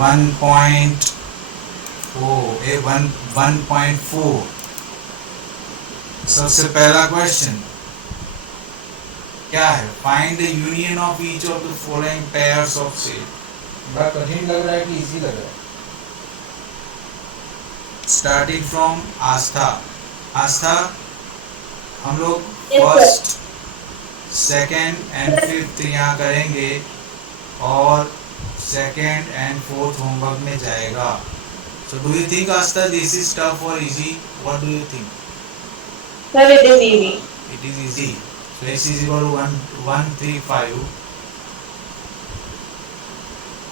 1.4 सबसे पहला क्वेश्चन क्या है? Find the union of each of the following pairs of set. बड़ा कठिन लग रहा है कि इजी लग रहा है? स्टार्टिंग फ्रॉम आस्था। आस्था हम लोग फर्स्ट सेकेंड एंड फिफ्थ यहाँ करेंगे और सेकेंड एंड फोर्थ होमवर्क में जाएगा। So do you think Asta this is tough or easy? What do you think? Sir, it is easy. It is easy. So x is equal to 135.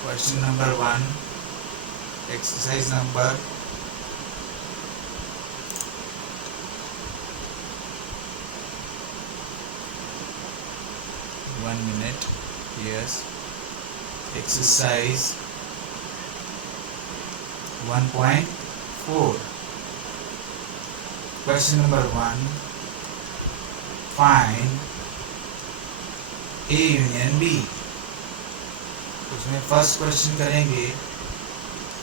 Question number 1. Exercise number 1 minute. Yes. Exercise 1.4. Question number 1. Find A union B. उसमें first question करेंगे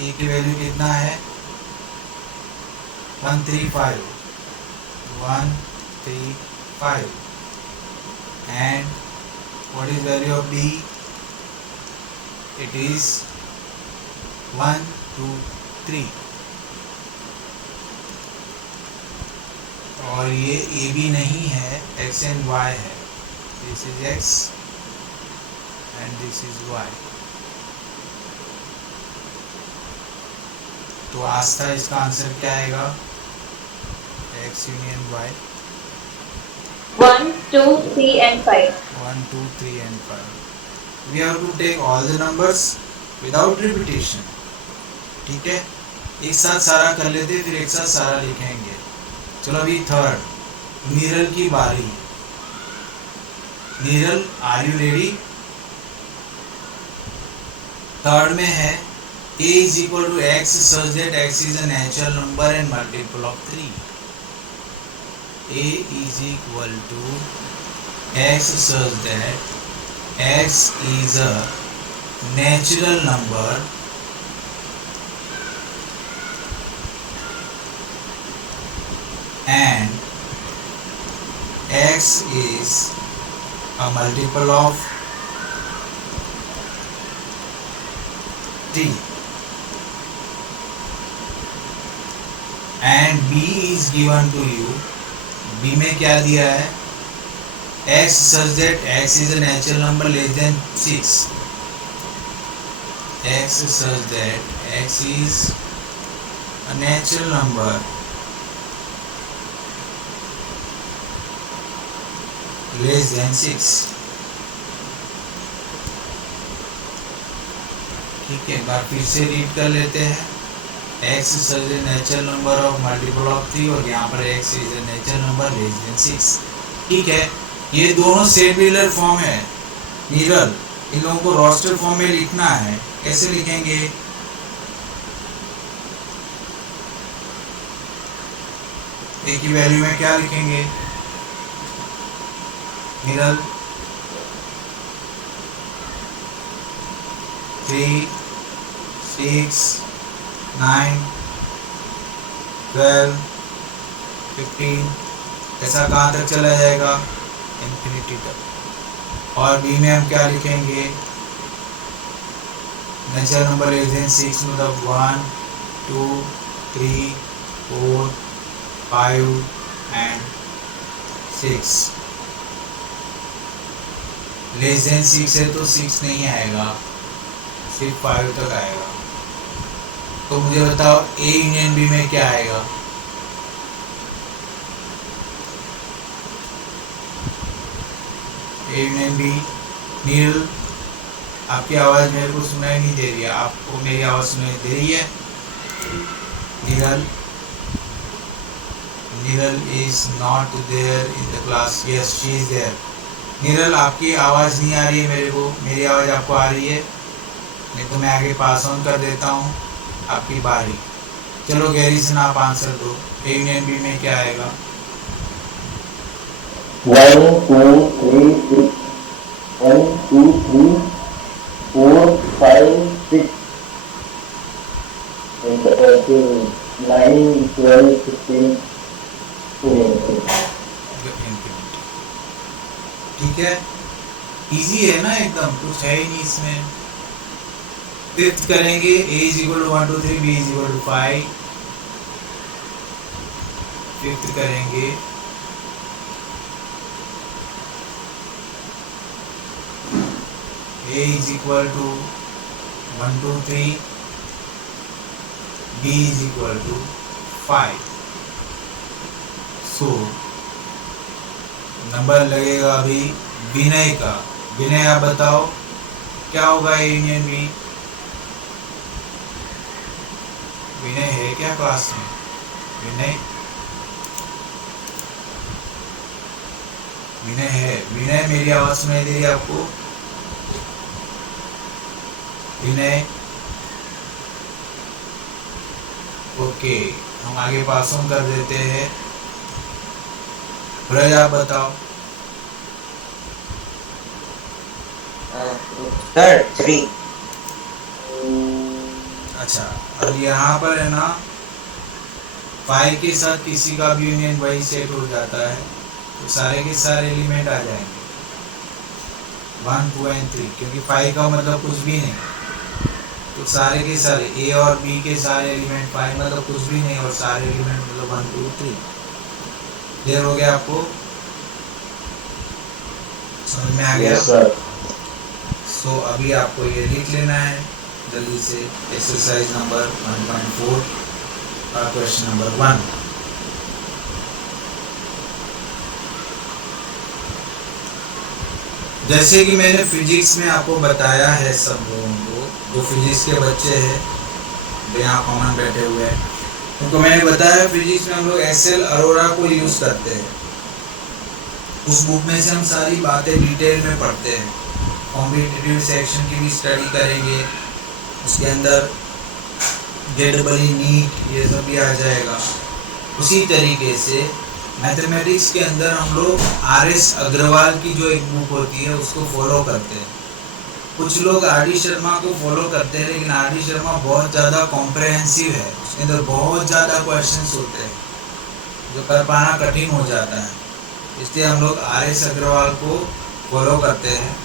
A की value कितना है? 135 and what is value of B? It is 1 2 3 और ये ए B नहीं है, X and Y है। This is X and this is Y. तो आस्था इसका आंसर क्या आएगा? X union Y. 1, 2, 3 and 5. 1 2 3 and 5. We have to take all the numbers without repetition. ठीक है, एक साथ सारा कर लेते फिर एक साथ सारा लिखेंगे। चलो अभी थर्ड, नीरल की बारी। Niral, are you ready? Third में है a is equal to x such that x is a natural number and multiple of 3. a is equal to x such that x is a natural number and x is a multiple of 3 and b is given to you. b में क्या दिया है? x such that x is a natural number less than 6. x such that x is a natural number less than 6. ठीक है, एक बार फिर से read कर लेते हैं। x is a natural number of multiple of 3 और यहाँ पर x is a natural number less than 6. ठीक है, ये दोनों सेट व्हीलर फॉर्म है। नीरल, इन लोगों को रोस्टर फॉर्म में लिखना है। कैसे लिखेंगे? a की वैल्यू में क्या लिखेंगे? नीरल, 3 6 9 12 15 ऐसा कहाँ तक चला जाएगा? इंफिनिटी तक। और बी में हम क्या लिखेंगे? नेचुरल नंबर लेस देन 6 मतलब 1 2 3 4 5 एंड 6। लेस देन 6 है तो 6 नहीं आएगा, सिर्फ 5 तक आएगा। तो मुझे बताओ ए यूनियन बी में क्या आएगा? A union B. नीरल, आपकी आवाज मेरे को सुनाई नहीं दे रही है, आपको मेरी आवाज सुनाई दे रही है? Niral, Niral is not there in the class. Yes, she is there. Niral, आपकी आवाज नहीं आ रही है मेरे को, मेरी आवाज आपको आ रही है? नहीं तो मैं आगे पास ऑन कर देता हूँ, आपकी बारी। चलो गैरीसन आप आंसर दो। ए यूनियन बी में क्या आएगा? 1 2 3 6 1 2 3 4 5 6 9, 12, 15 इंक्रीमेंट। ठीक है, इजी है ना एकदम, कुछ है ही नहीं इसमें। फिफ्थ करेंगे a is equal to 1 2 3, b is equal to 5। Fifth करेंगे a is equal to 1 2 3, b is equal to 5। So number लगेगा अभी विनय का। विनय आप बताओ क्या होगा ए यूनियन बी? विनय है क्या क्लास में? विनय, विनय है? विनय मेरी आवाज सुनाई दे रही है आपको? विनय, ओके, हम आगे पास ऑन कर देते हैं। ब्रज आप बताओ। सर 3। अच्छा, अब यहाँ पर है ना 5 के साथ किसी का भी यूनियन वही सेट हो जाता है तो सारे के सारे एलिमेंट आ जाएंगे 1 2 एंड 3, क्योंकि 5 का मतलब कुछ भी नहीं, तो सारे के सारे ए और बी के सारे एलिमेंट 5 मतलब कुछ भी नहीं, और सारे एलिमेंट मतलब 1 2 3। क्लियर हो गया आपको? समझ में आ गया? Yes, sir. सो अभी आपको ये लिख लेना है जल्दी से, एक्सरसाइज नंबर 1.4 और क्वेश्चन नंबर 1। जैसे कि मैंने फिजिक्स में आपको बताया है, सब लोगों को जो फिजिक्स के बच्चे हैं जो यहाँ कॉमन बैठे हुए हैं उनको मैंने बताया, फिजिक्स में हम लोग एसएल अरोरा को यूज करते हैं। उस बुक में से हम सारी बातें डिटेल में पढ़ते हैं। कॉम्पिटिटिव सेक्शन की भी स्टडी करेंगे, उसके अंदर जेडबली नीट ये सब भी आ जाएगा। उसी तरीके से मैथमेटिक्स के अंदर हम लोग आर.एस. अग्रवाल की जो एक बुक होती है उसको फॉलो करते हैं। कुछ लोग आर.डी. शर्मा को फॉलो करते हैं, लेकिन आर.डी. शर्मा बहुत ज़्यादा कॉम्प्रहेंसिव है, उसके अंदर बहुत ज़्यादा क्वेश्चंस होते हैं जो कर पाना कठिन हो जाता है, इसलिए हम लोग आर.एस. अग्रवाल को फॉलो करते हैं।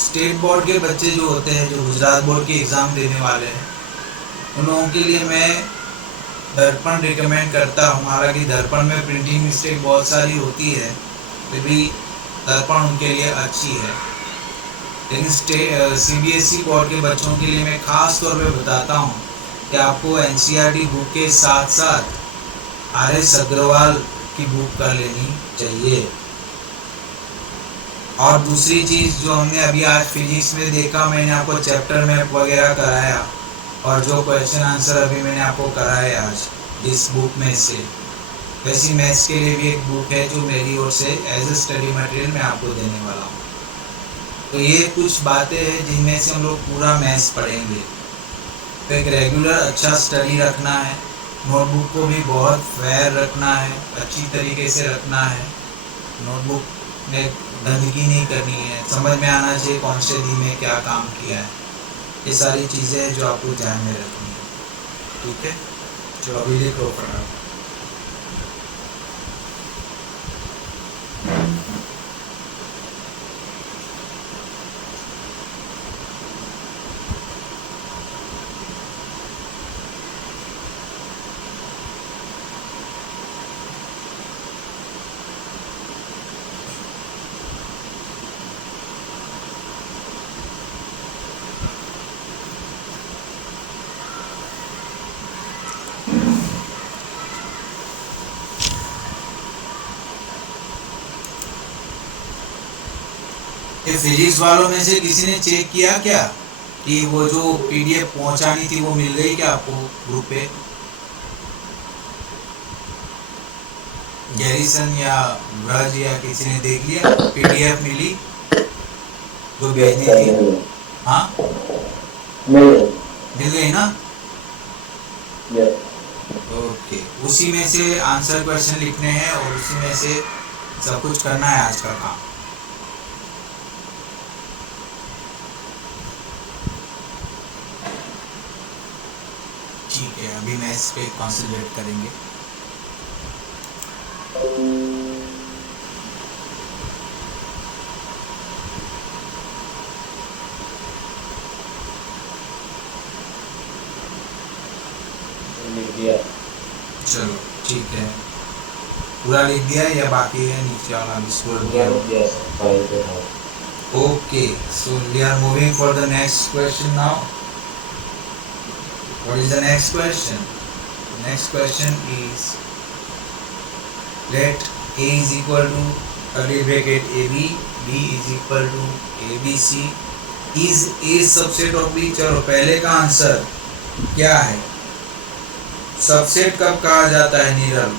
स्टेट बोर्ड के बच्चे जो होते हैं, जो गुजरात बोर्ड के एग्ज़ाम देने वाले हैं, उन लोगों के लिए मैं दर्पण रिकमेंड करता हूँ। हालांकि दर्पण में प्रिंटिंग मिस्टेक बहुत सारी होती है, फिर भी दर्पण उनके लिए अच्छी है। लेकिन सीबीएसई बोर्ड के बच्चों के लिए मैं ख़ास तौर पे बताता हूँ कि आपको एनसीईआरटी बुक के साथ साथ आर.एस. अग्रवाल की बुक कर लेनी चाहिए। और दूसरी चीज़ जो हमने अभी आज फिजिक्स में देखा, मैंने आपको चैप्टर मैप वगैरह कराया, और जो क्वेश्चन आंसर अभी मैंने आपको कराए आज इस बुक में से, वैसी मैथ्स के लिए भी एक बुक है जो मेरी ओर से एज ए स्टडी मटेरियल मैं आपको देने वाला हूँ। तो ये कुछ बातें हैं जिनमें से हम लोग पूरा मैथ्स पढ़ेंगे। तो एक रेगुलर अच्छा स्टडी रखना है, नोटबुक को भी बहुत फेयर रखना है, अच्छी तरीके से रखना है, नोटबुक में गंदगी नहीं करनी है, समझ में आना चाहिए कौन से दिन में क्या काम किया है। ये सारी चीज़ें हैं जो आपको ध्यान में रखनी है। ठीक है, चलो अभी लिखो फटाफट। ये फिजिक्स वालों में से किसी ने चेक किया क्या कि वो जो पीडीएफ पहुंचानी थी वो मिल गई क्या आपको ग्रुप पे? गैरिसन या ब्रज या किसी ने देख लिया पीडीएफ मिली जो भेजनी थी? हाँ मिल गई ना? ओके, उसी में से आंसर क्वेश्चन लिखने हैं और उसी में से सब कुछ करना है आज का काम। ठीक है, अभी मैं इस पे कॉन्सेंट्रेट करेंगे। लिख दिया। चलो ठीक है, पूरा लिख दिया या बाकी है? नीचे वाला भी स्क्रॉल पूरा किया? लिख दिया सर, फाइल पे था। Okay, so we are moving for the next question now. What is the next question? The next question is, let A is equal to curly bracket AB, B is equal to ABC. Is A subset of B? चलो पहले का answer क्या है? Subset कब कहा जाता है Niral?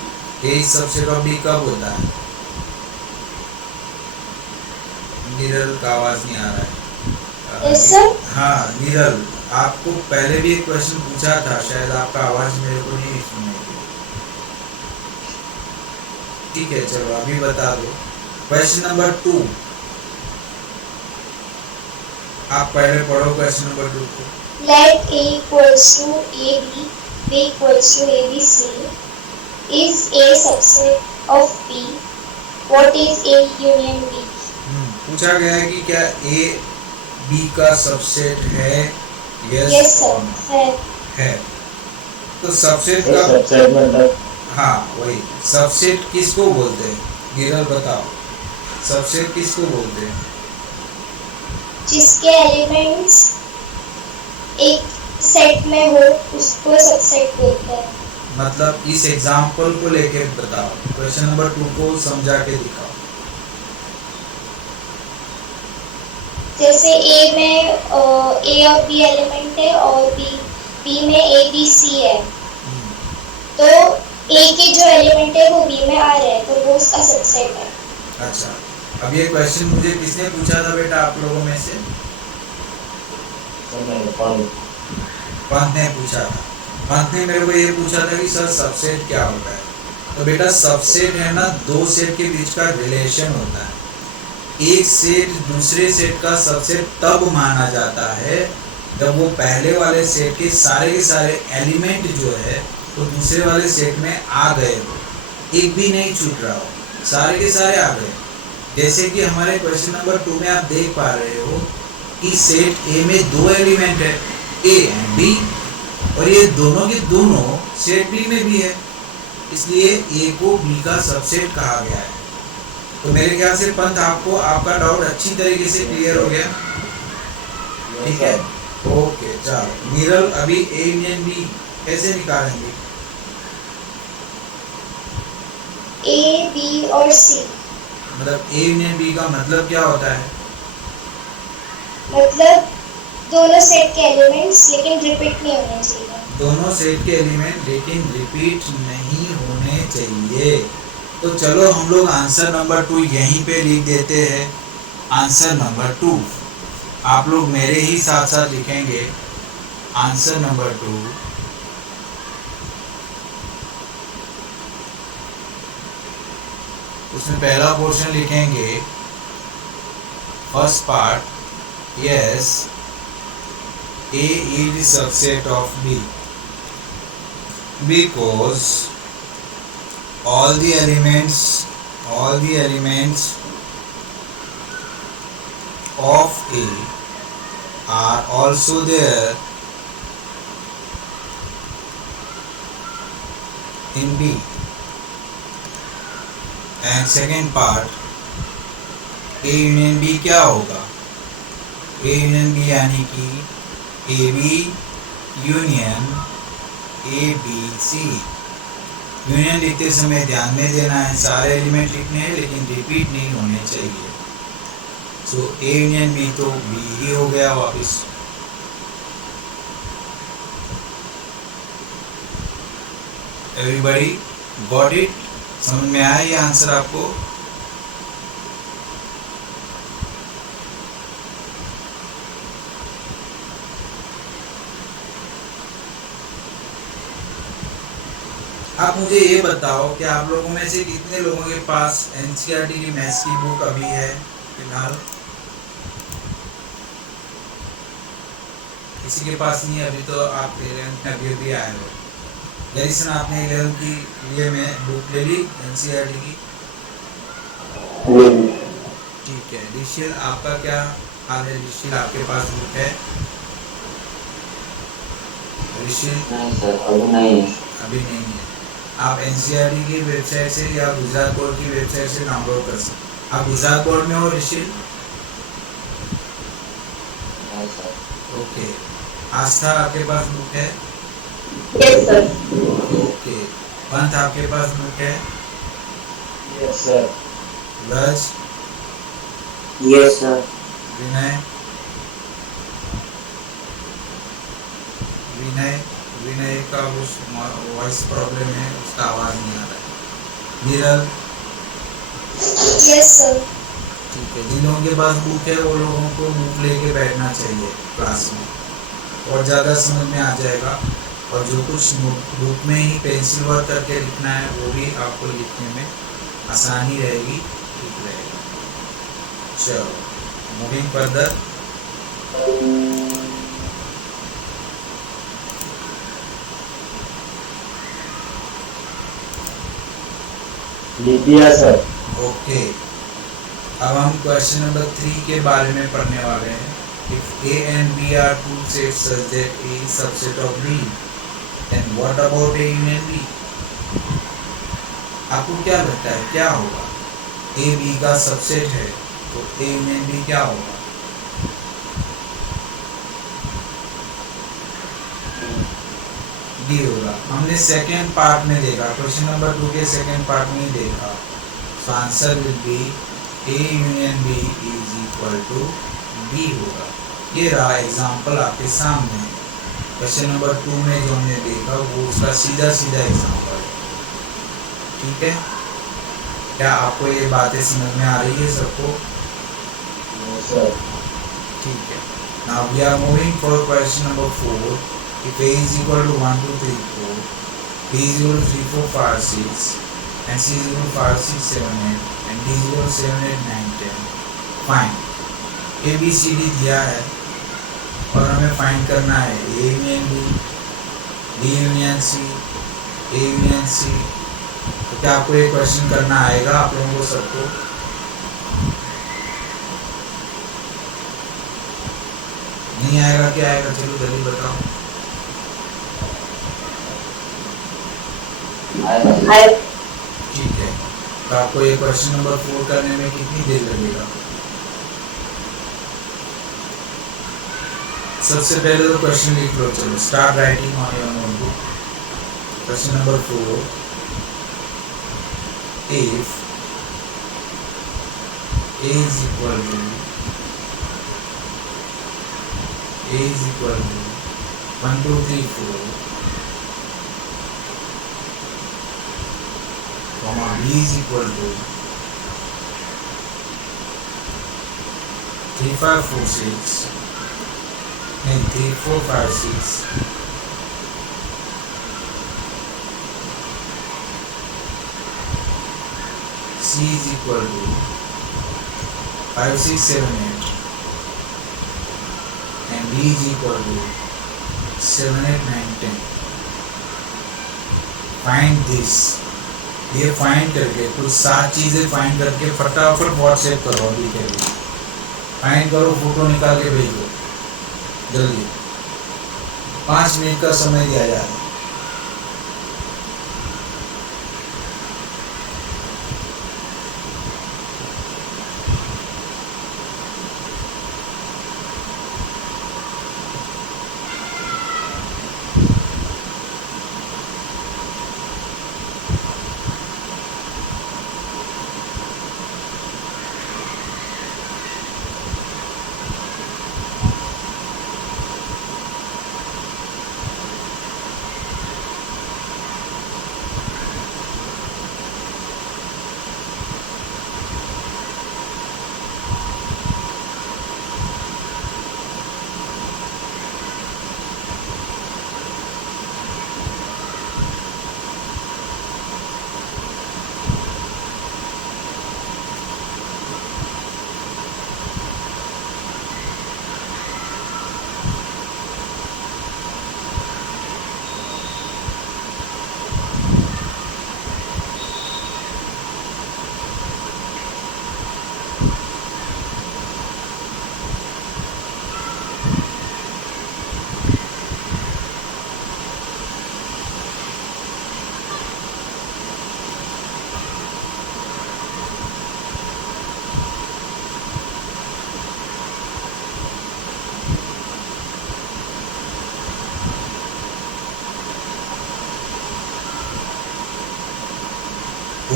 A is subset of B कब होता है? नीरल का आवाज नहीं आ रहा है। Yes, sir. हाँ नीरल, आपको पहले भी एक क्वेश्चन पूछा था, शायद आपका आवाज मेरे को नहीं सुनाई दी। ठीक है चलो अभी बता दो। क्वेश्चन नंबर 2, आप पहले पढ़ो क्वेश्चन नंबर 2 को। Let A equals to AB, B equals to ABC. Is A subset of B? What is A union B? पूछा गया है कि क्या A B का सबसेट है? Yes, yes sir. है। तो सबसेट ये का, सबसेट मतलब हाँ वही, सबसेट किसको बोलते हैं? नीरल बताओ, सबसेट किसको बोलते हैं? जिसके एलिमेंट्स एक सेट में हो उसको सबसेट बोलते हैं। मतलब इस एग्जाम्पल को लेके बताओ, क्वेश्चन नंबर 2 को समझा के दिखाओ। जैसे A में A और B एलिमेंट है और B में A B C है, तो A के जो एलिमेंट है वो B में आ रहे हैं, तो वो उसका सबसेट है। अच्छा, अब ये क्वेश्चन मुझे किसने पूछा था बेटा आप लोगों में से? सर मैंने पानी पंत ने पूछा था। पंत ने मेरे को ये पूछा था कि सर सबसेट क्या होता है? तो बेटा सबसेट है ना, दो सेट के बीच का रिलेशन होता है। एक सेट दूसरे सेट का सबसेट तब माना जाता है जब वो पहले वाले सेट के सारे एलिमेंट जो है वो दूसरे वाले सेट में आ गए हो, एक भी नहीं छूट रहा हो, सारे के सारे आ गए। जैसे कि हमारे क्वेश्चन नंबर 2 में आप देख पा रहे हो कि सेट ए में दो एलिमेंट है, ए एंड बी, और ये दोनों के दोनों सेट बी में भी है, इसलिए ए को बी का सबसेट कहा गया है। तो मेरे ख्याल से पंत आपको आपका डाउट अच्छी तरीके से क्लियर हो गया। ठीक है, ओके चलो नीरल, अभी ए यूनियन बी कैसे निकालेंगे? A, B और C, मतलब ए यूनियन बी का मतलब क्या होता है? मतलब दोनों सेट के एलिमेंट्स लेकिन रिपीट नहीं होने चाहिए। दोनों सेट के एलिमेंट लेकिन रिपीट नहीं होने चाहिए। तो चलो हम लोग आंसर नंबर 2 यहीं पे लिख देते हैं। आंसर नंबर 2 आप लोग मेरे ही साथ साथ लिखेंगे। आंसर नंबर 2 उसमें पहला पोर्शन लिखेंगे, first part, yes A is subset of B because all the elements of A are also there in B. And second part, A union B क्या होगा? A union B यानी कि AB union ABC। Union लिखते समय ध्यान में देना है, सारे एलिमेंट लिखने हैं लेकिन रिपीट नहीं होने चाहिए। सो A यूनियन B तो B ही हो गया वापस। Everybody got it? समझ में आया ये आंसर आपको? आप मुझे ये बताओ कि आप लोगों में से कितने लोगों के पास एनसीईआरटी की मैथ्स की बुक अभी है फिलहाल? किसी के पास नहीं है अभी, तो आप 11th में अभी अभी आए हो। जैसे आपने 11th की लिए में बुक ले ली एनसीईआरटी की? ठीक है। ऋषिल आपका क्या हाल है? ऋषिल आपके पास बुक है? ऋषिल नहीं सर, अभी नहीं है। अभी नहीं है। आप एनसीईआरटी की वेबसाइट से या गुजरात बोर्ड की वेबसाइट से डाउनलोड कर सकते। आप गुजरात बोर्ड में हो ऋषिल? नहीं सर। ओके। आस्था आपके पास बुक है? Yes, sir. ओके। पंथ आपके पास बुक है? Yes sir. Raj? Yes sir. Vinay? Vinay Vinay का उस वॉइस प्रॉब्लम है, उसका आवाज़ नहीं आ रहा है। नीरल? Yes sir. ठीक है। जिन लोगों के पास बुक है वो लोगों को बुक लेके बैठना चाहिए क्लास में, और ज़्यादा समझ में आ जाएगा। और जो कुछ बुक में ही पेंसिल वर्क करके लिखना है वो भी आपको लिखने में आसानी रहेगी, ठीक रहेगा। चलो, मूविंग फर्दर। लिख दिया सर। ओके। अब हम क्वेश्चन नंबर 3 के बारे में पढ़ने वाले हैं। If A and B are two sets such that A is subset of B, then what about A union B? आपको क्या लगता है क्या होगा? A B का सबसेट है तो A union B क्या होगा? B होगा। हमने सेकेंड पार्ट में देखा, क्वेश्चन नंबर 2 के सेकेंड पार्ट में ही देखा। So answer will be A union B is equal to B होगा। ये रहा एग्जाम्पल आपके सामने। क्वेश्चन नंबर 2 में जो हमने देखा वो उसका सीधा सीधा एग्जाम्पल है, ठीक है। क्या आपको ये बातें समझ में आ रही है सबको? Yes sir. ठीक है। Now we are moving for question number 4। If A is equal to 1 2 3 4, B is equal to 3 4 5 6, and C is equal to 5 6 7 8, and D is equal to 7 8 9 10, fine. A B C D दिया है और हमें find करना है A union B, B union C, A union C। तो क्या आपको ये क्वेश्चन करना आएगा आप लोगों को सबको? नहीं आएगा? क्या आएगा? चलो जल्दी बताओ। ठीक है। तो आपको ये क्वेश्चन नंबर 4 करने में कितनी देर लगेगा? सबसे पहले तो क्वेश्चन लिख लो। चलो, start writing on your notebook. Question number 4। If A is equal to 1 2 3 4, comma B is equal to 3 5 4 6, नहीं 3 4 5 6, C is equal to 5 6 7 8, and D is equal to 7 8 9 10. Find this. ये फाइंड करके कुछ 7 चीज़ें फाइंड करके फटाफट WhatsApp करो अभी के लिए। फाइंड करो, फोटो निकाल के भेजो जल्दी। 5 मिनट का समय दिया जा रहा है।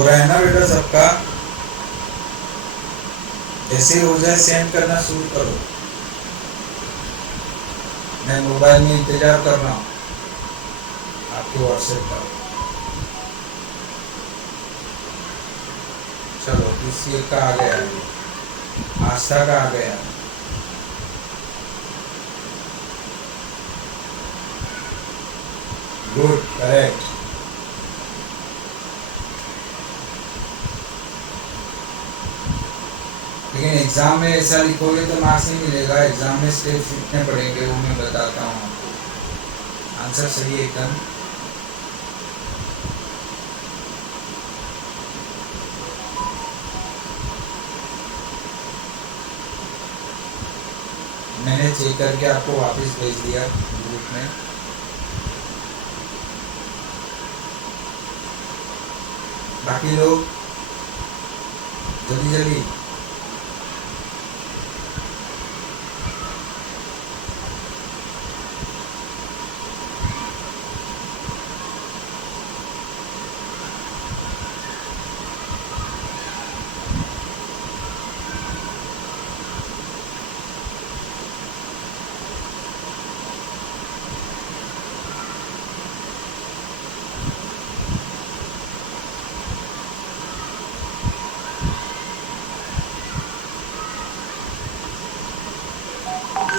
हो रहा है ना बेटा सबका? जैसे हो जाए सेंड करना शुरू करो, मैं मोबाइल में इंतजार कर रहा हूँ आपके व्हाट्सएप का। चलो किसी का आ गया, आस्था का आ गया। Good, correct. लेकिन एग्जाम में ऐसा लिखोगे तो मार्क्स नहीं मिलेगा। एग्जाम में स्टेप्स लिखने पड़ेंगे, वो मैं बताता हूँ आपको। आंसर सही है एकदम। मैंने चेक करके आपको वापस भेज दिया ग्रुप में। बाकी लोग जल्दी जल्दी।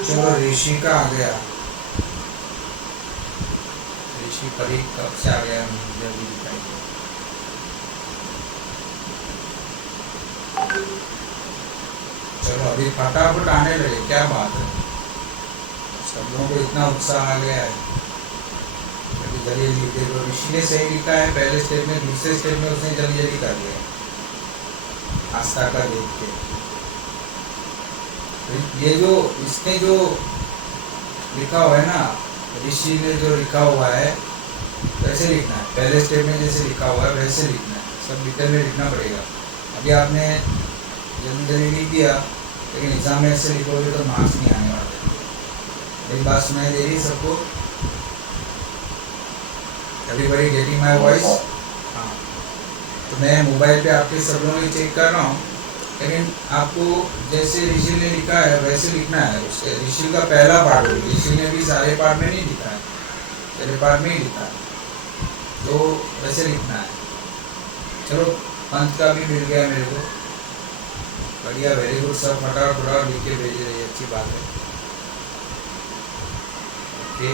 चलो ऋषि का आ गया। ऋषि परीख कब से आ गया मुझे अभी दिखाई दे। चलो अभी फटाफट आने लगे, क्या बात है, सब लोगों को इतना उत्साह आ गया है। अभी जल्दी जल्दी देखो, ऋषि ने सही लिखा है पहले स्टेप में, दूसरे स्टेप में उसने जल्दी जल्दी कर लिया आस्था का देख के। ये जो इसने जो लिखा हुआ है ना, ऋषि ने जो लिखा हुआ है वैसे लिखना है। पहले स्टेप में जैसे लिखा हुआ है वैसे लिखना है, सब डिटेल में लिखना पड़ेगा। अभी आपने जल्दी जल्दी लिख दिया, लेकिन एग्जाम में ऐसे लिखोगे तो मार्क्स नहीं आने वाले। एक बात सुनाई दे रही है सबको? Everybody getting my voice? हाँ, तो मैं मोबाइल पे आपके सब लोगों को चेक कर रहा हूँ, लेकिन आपको जैसे ऋषि ने लिखा है वैसे लिखना है। उसके ऋषि का पहला पार्ट हो, ऋषि ने भी सारे पार्ट में नहीं लिखा है, पहले पार्ट में ही लिखा है, तो वैसे लिखना है। चलो पंथ का भी मिल गया मेरे को, बढ़िया, वेरी गुड। सब फटाफट लिख के भेज रही है, अच्छी बात है। ओके,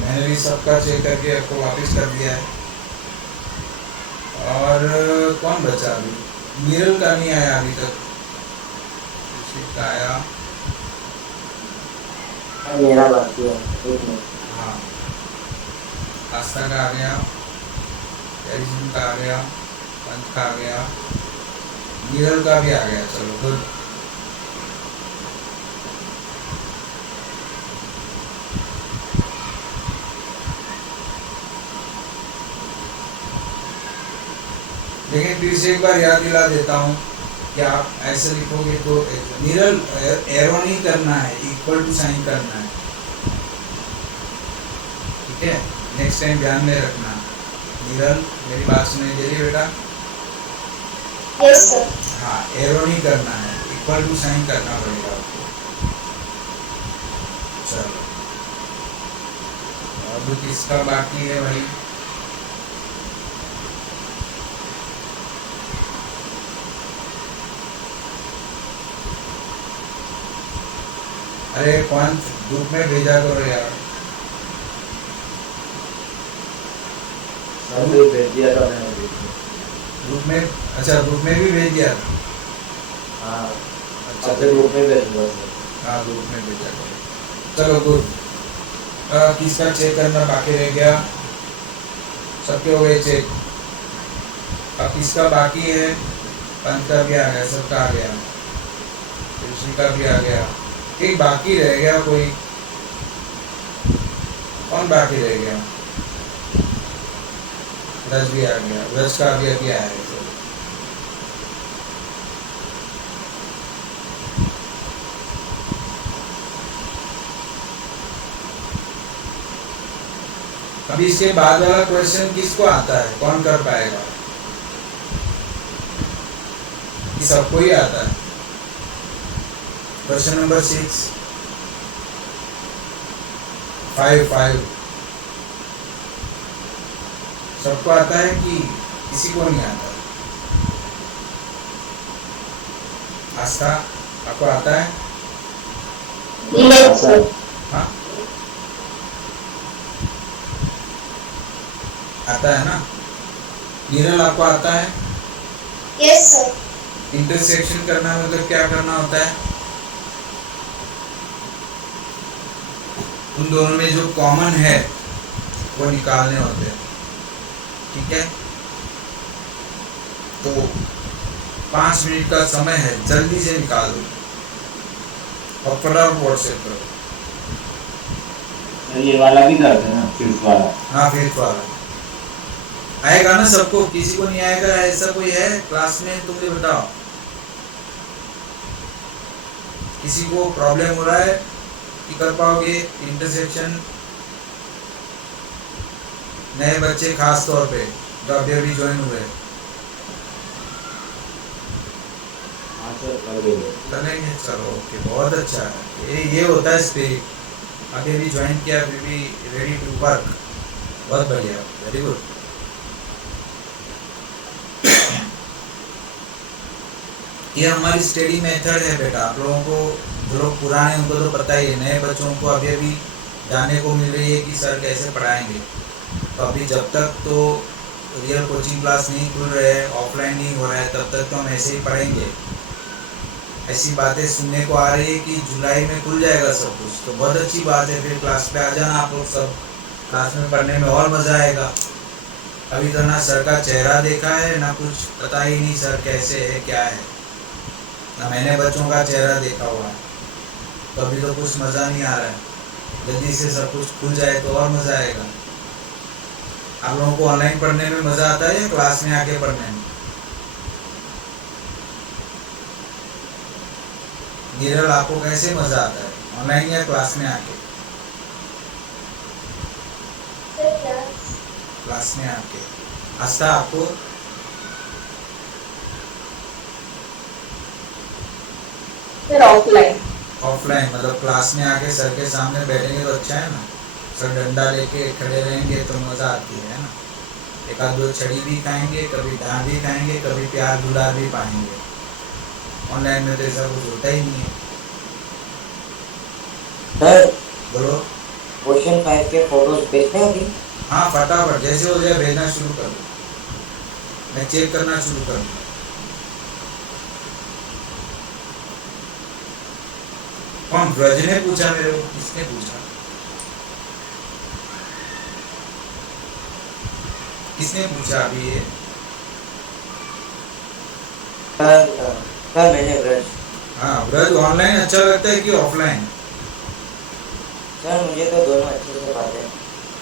मैंने भी सबका चेक करके आपको वापस कर दिया है। और कौन बचा अभी? नीरल का नहीं आया अभी तक। का आया? मेरा बाकी है, एक मिनट। हाँ, आस्था का आ गया, एरिजन का आ गया, पंत का आ गया, नीरल का भी आ गया। चलो गुड। लेकिन फिर से एक बार याद दिला देता हूँ कि आप ऐसे लिखोगे तो नीरल एरो नहीं करना है, इक्वल टू साइन करना है, ठीक है? नेक्स्ट टाइम ध्यान में रखना। नीरल मेरी बात सुनाई दे रही बेटा? Yes sir. हाँ, एरो नहीं करना है, इक्वल टू साइन करना पड़ेगा आपको। चलो अब किसका बाकी है भाई? अरे कौन ग्रुप में भेजा करो यार। भेज दिया था मैंने ग्रुप में? अच्छा, ग्रुप में भी भेज दिया? हाँ, अच्छा, ग्रुप में भेज दिया। हाँ, ग्रुप में भेजा करो। चलो गुड। किसका चेक करना बाकी रह गया? सबके हो गए चेक। अब किसका बाकी है? पंत का भी आ गया, सबका आ गया, ऋषि का भी आ गया। एक बाकी रह गया, कोई कौन बाकी रह गया? व्रज भी आ गया, व्रज का भी अभी आया है। अभी इसके बाद वाला क्वेश्चन किसको आता है, कौन कर पाएगा? कि सबको ही आता है? क्वेश्चन नंबर 6 5 सबको आता है कि किसी को नहीं आता? आस्था आपको आता है? Yes, sir. हाँ आता है ना? नीरल आपको आता है? Yes sir. इंटरसेक्शन करना मतलब क्या करना होता है? उन दोनों में जो कॉमन है वो निकालने होते हैं, ठीक है? तो 5 मिनट का समय है, जल्दी से निकाल दो और फटाफट व्हाट्सएप करो। ये वाला भी करते हैं ना, फिफ्थ वाला? हाँ फिफ्थ वाला आएगा ना सबको, किसी को नहीं आएगा ऐसा कोई है क्लास में? तुम ये बताओ, किसी को प्रॉब्लम हो रहा है कि कर पाओगे इंटरसेक्शन? नए बच्चे खास तौर पे जो अभी ज्वाइन हुए हाँ सर, कर देंगे। करेंगे, चलो ओके, बहुत अच्छा है। ये होता है स्पिरिट। अभी भी ज्वाइन किया, अभी भी रेडी टू वर्क, बहुत बढ़िया, वेरी गुड। ये हमारी स्टडी मेथड है बेटा। आप लोगों को, जो लोग पुराने उनको तो पता ही है, नए बच्चों को अभी जानने को मिल रही है कि सर कैसे पढ़ाएंगे। तो अभी जब तक तो रियल कोचिंग क्लास नहीं खुल रहे हैं, ऑफलाइन नहीं हो रहा है, तब तक तो हम ऐसे ही पढ़ेंगे। ऐसी बातें सुनने को आ रही है कि जुलाई में खुल जाएगा सब कुछ, तो बहुत अच्छी बात है। फिर क्लास पे आ जाना आप लोग सब, क्लास में पढ़ने में और मज़ा आएगा। अभी तो ना सर का चेहरा देखा है, ना कुछ पता ही नहीं सर कैसे है क्या है, ना मैंने बच्चों का चेहरा देखा हुआ है, तो अभी तो कुछ मज़ा नहीं आ रहा है। जल्दी से सब कुछ खुल जाए तो और मज़ा आएगा। आप लोगों को ऑनलाइन पढ़ने में मज़ा आता है या क्लास में आके पढ़ने में? नीरल आपको कैसे मज़ा आता है, ऑनलाइन या क्लास में आके? क्लास में आके। आस्था आपको? Sir offline. ऑफलाइन मतलब क्लास में आके सर के सामने बैठेंगे तो अच्छा है ना, सर डंडा लेके खड़े रहेंगे तो मज़ा आती है ना। एक आध दो छड़ी भी खाएंगे, कभी डांट भी खाएंगे, कभी प्यार दुलार भी पाएंगे। ऑनलाइन में तो ऐसा कुछ होता ही नहीं है। सर बोलो। क्वेश्चन 5 के फोटोज भेजते हैं अभी? हाँ फटाफट जैसे हो जाए भेजना शुरू कर दो, मैं चेक करना शुरू कर दूँ। कौन, ब्रज ने पूछा मेरे को? किसने पूछा? किसने पूछा अभी ये? सर मैंने ब्रज। हाँ ब्रज, ऑनलाइन अच्छा लगता है कि ऑफलाइन? सर मुझे तो दोनों अच्छे से पाते हैं।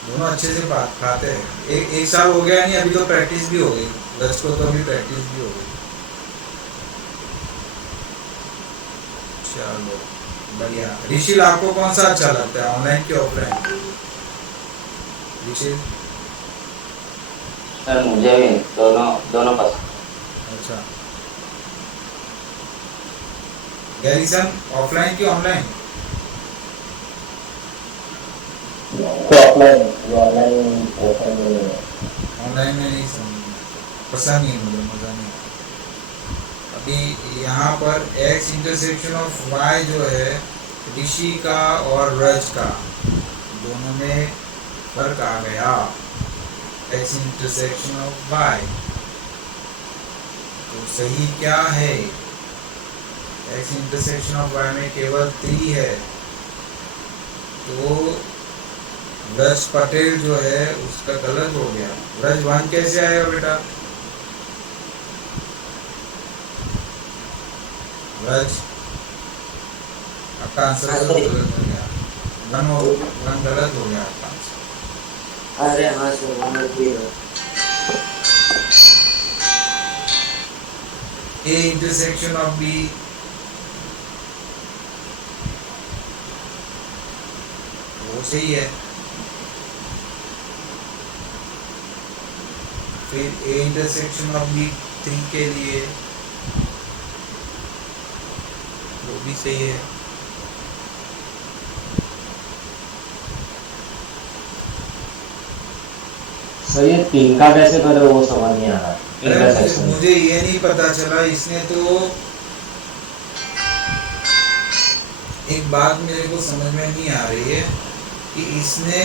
दोनों अच्छे से बात खाते हैं। एक साल हो गया नहीं, अभी तो प्रैक्टिस भी हो गई, ब्रज को तो अभी प्रैक्टिस भी हो गई। चलो बढ़िया। ऋषि आपको कौन सा अच्छा लगता है, ऑनलाइन कि ऑफलाइन? ऋषि? सर मुझे भी दोनों पसंद। अच्छा गैरिसन, ऑफलाइन कि ऑनलाइन? ऑफलाइन। ऑनलाइन पसंद नहीं है। ऑनलाइन में नहीं पसंद नहीं, मुझे मज़ा नहीं। अभी यहाँ पर एक्स इंटरसेक्शन ऑफ वाई जो है ऋषि का और रज का, दोनों में फर्क आ गया। एक्स इंटरसेक्शन ऑफ वाई तो सही क्या है? एक्स इंटरसेक्शन ऑफ वाई में केवल 3 है, तो ब्रज पटेल जो है उसका गलत हो गया। ब्रज 1 कैसे आएगा बेटा? ब्रज आपका आंसर गलत हो गया, 1 गलत हो गया आपका आंसर। अरे हाँ सर, वन भी है। ए इंटरसेक्शन ऑफ बी, वो सही है। फिर ए इंटरसेक्शन ऑफ बी 3 के लिए वो भी सही है। सर ये 3 का कैसे करे वो समझ नहीं आ रहा। अरे इंटरसेक्शन मुझे ये नहीं पता चला, इसने तो एक बात मेरे को समझ में नहीं आ रही है कि इसने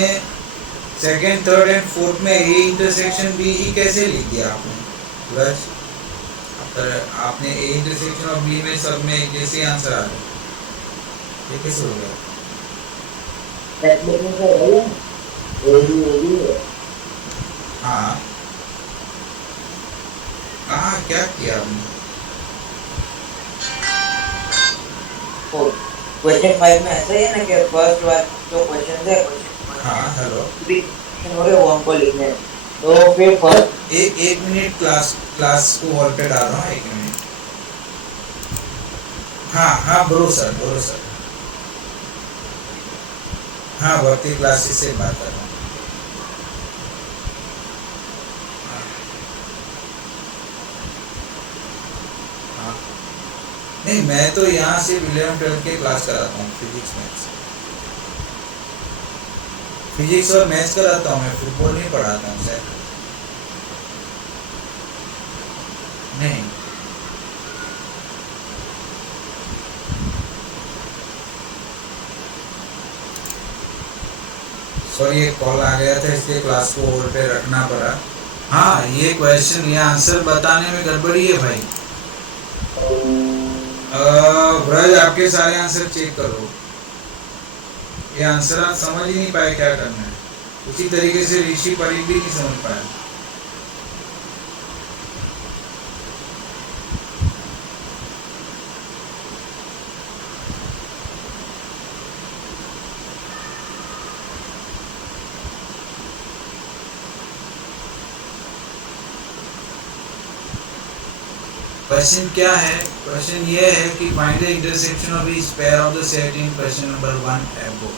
सेकंड, थर्ड एंड फोर्थ में ए इंटरसेक्शन बी ही कैसे लिख दिया आपने। ब्रज आपने ए इंटरसेक्शन और बी में सब में एक जैसे आंसर आ गया, ये कैसे हो गया? हाँ कहाँ क्या किया आपने? क्वेश्चन 5 में ऐसा ही है ना कि फर्स्ट वाला जो क्वेश्चन है, हाँ हेलो, क्वेश्चन हो गए वो हमको लिखने हैं। तो फिर फर्स्ट एक मिनट, क्लास को हॉल पे डाल रहा हूँ, एक मिनट। हाँ बोलो सर। हाँ भर्ती क्लासेस से बात कर रहा हूँ। हाँ नहीं, मैं तो यहाँ से 11-12 के क्लास कराता हूँ, फिजिक्स और मैथ्स कराता हूँ, मैं फुटबॉल नहीं पढ़ाता हूँ सर। नहीं सॉरी, ये कॉल आ गया था इसलिए क्लास को होल्ड पे रखना पड़ा। हाँ ये क्वेश्चन, ये आंसर बताने में गड़बड़ी है भाई। ब्रज आपके सारे आंसर चेक करो, ये आंसर आप समझ ही नहीं पाए क्या करना है। उसी तरीके से ऋषि परीख भी नहीं समझ पाया। क्वेश्चन क्या है? क्वेश्चन ये है कि find the intersection of each pair of the set in question number 1 above.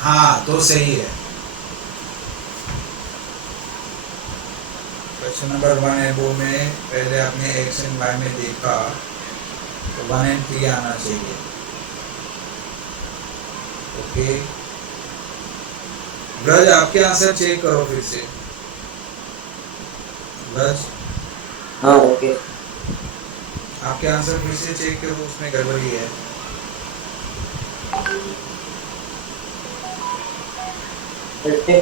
हाँ तो सही है, क्वेश्चन नंबर 1 अबव में पहले आपने एक्स एंड वाई में देखा तो 1 and 3 आना चाहिए। ओके ब्रज आपके आंसर चेक करो फिर से। ब्रज हाँ ओके, आपके आंसर फिर से चेक करो, उसमें गड़बड़ी है।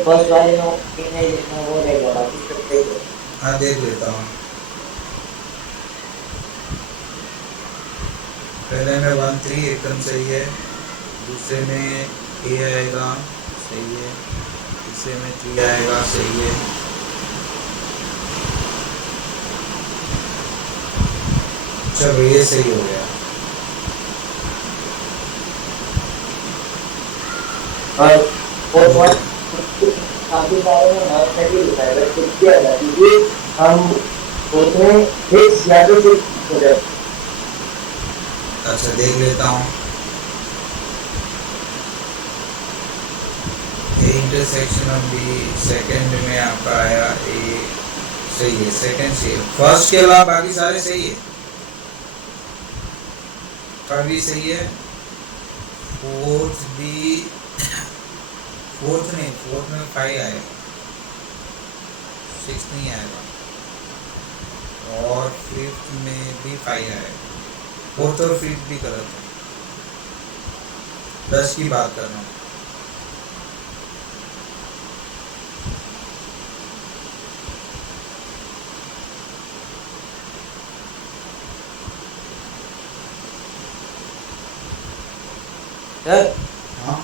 फर्स्ट वाले में कितने लिखना वो रहेगा, बाकी सब सही है। हाँ देख लेता हूँ। पहले में 1 3 एकदम सही है, दूसरे में ए आएगा सही है, तीसरे में 3 आएगा सही है, चलो ये सही हो गया। और फोर्थ वन काफी सारे में नॉन नेगेटिव लिखा है, बट कुछ भी अलग क्योंकि हम उसमें फिक्स या तो फिक्स हो जाए। अच्छा देख लेता हूँ। A intersection of B second में आपका आया ए, सही है, सेकंड सही है, फर्स्ट के अलावा बाकी सारे सही है, थर्ड भी सही है, फोर्थ भी, फोर्थ में 5 आएगा, 6 नहीं आएगा, और फिफ्थ में भी 5 आएगा, फोर्थ और फिफ्थ भी गलत है। 10 की बात कर रहा हूँ। सर हाँ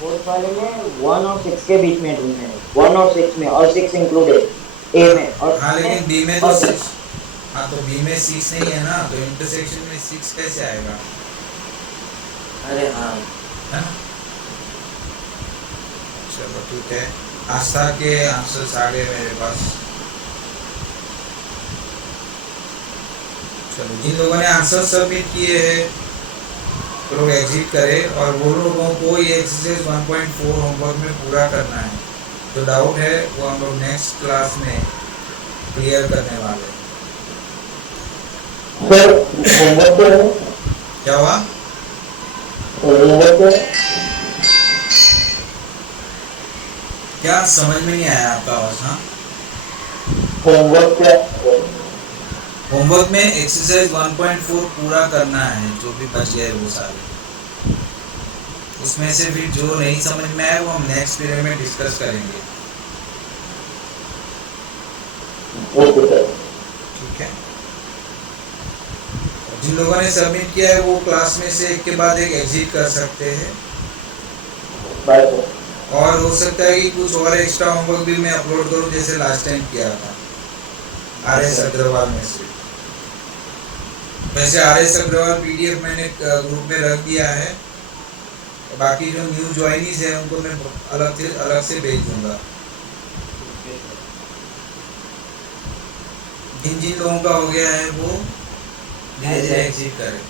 फोर्थ वाले में 1 और 6 के बीच में ढूंढना है, 1 और 6 में, और 6 इंक्लूडेड ए में। और हाँ लेकिन बी में तो 6, हाँ तो बी में 6 नहीं है ना, तो इंटरसेक्शन में 6 कैसे आएगा? अरे हाँ है ना? चलो ठीक है, आस्था के आंसर्स आ गए मेरे पास। चलो जिन लोगों ने आंसर सबमिट किए हैं तो लोग एग्जिट करें, और वो लोगों को ये एक्सरसाइज 1.4 होमवर्क में पूरा करना है। जो डाउट है वो हम लोग नेक्स्ट क्लास में क्लियर करने वाले हैं। सर होमवर्क क्या है? क्या हुआ? होमवर्क क्या है? क्या समझ में नहीं आया आपका आवाज? हाँ, होमवर्क क्या है? होमवर्क में एक्सरसाइज 1.4 पूरा करना है, जो भी बच गए वो सारे। उसमें से फिर जो नहीं समझ में आया वो हम नेक्स्ट पीरियड में डिस्कस करेंगे। Okay sir. ठीक है, जिन लोगों ने सबमिट किया है वो क्लास में से एक के बाद एक एग्जिट कर सकते हैं। Bye sir. और हो सकता है कि कुछ और एक्स्ट्रा होमवर्क भी मैं अपलोड करूं, जैसे लास्ट टाइम किया था RS अग्रवाल में से। वैसे RS अग्रवाल PDF मैंने ग्रुप में रख दिया है, बाकी जो न्यू ज्वाइनीज है उनको मैं अलग से भेज दूंगा। जिन जिन लोगों का हो गया है वो धीरे धीरे एग्जिट करें।